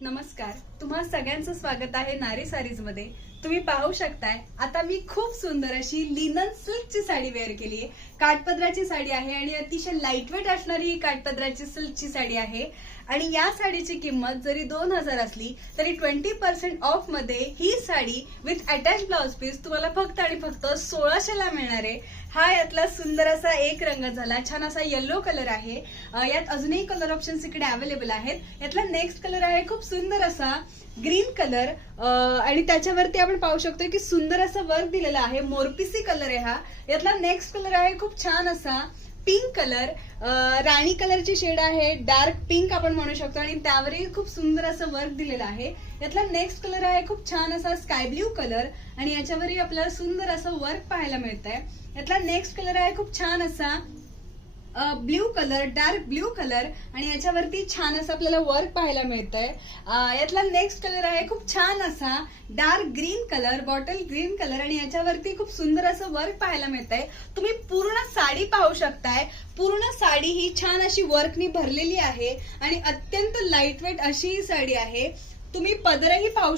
नमस्कार, तुम्हा सगळ्यांचं स्वागत आहे नारी सारीज मध्ये। तुम्ही पाहू शकताय आता मी खूप सुंदर अशी लिनन सिल्कची साडी वेअर केली आहे। काठपदराची साडी आहे आणि अतिशय लाईटवेट असणारी ही काठपदराची सिल्कची साडी आहे आणि या साडीची किंमत जरी 2000 असली तरी 20% ऑफ मध्ये ही sari with attach blouse piece तुम्हाला फक्त आणि फक्त 1600 ला मिळणार आहे। हा यातला सुंदर असा एक रंग झाला, छान असा येलो कलर आहे। यात अजूनही कलर ऑप्शन्स इकडे अवेलेबल आहेत। यातला नेक्स्ट कलर आहे खूप सुंदर असा ग्रीन कलर आणि त्याच्यावरती आपण पाहू शकतो की सुंदर असं वर्क दिलेलं आहे, मोरपिसी कलर आहे हा। यातला नेक्स्ट कलर आहे खूप छान असा पिंक कलर, राणी कलरची शेड आहे, डार्क पिंक आपण म्हणू शकतो आणि त्यावरही खूप सुंदर असं वर्क दिलेलं आहे। यातला नेक्स्ट कलर आहे खूप छान असा स्काय ब्ल्यू कलर आणि याच्यावरही आपल्याला सुंदर असं वर्क पाहायला मिळतंय। यातला नेक्स्ट कलर आहे खूप छान असा blue colour, dark blue colour आणि याच्यावरती छान असं आपल्याला वर्क पाहायला मिळतंय। यातला नेक्स्ट कलर आहे खूप छान असा dark green colour, bottle green colour आणि याच्यावरती खूप सुंदर असं वर्क पाहायला मिळतंय। तुम्ही पूर्ण साडी पाहू शकताय, पूर्ण साडी ही छान अशी वर्कनी भरलेली आहे आणि अत्यंत लाईटवेट अशी ही साडी आहे। तुम्ही पदरही पाहू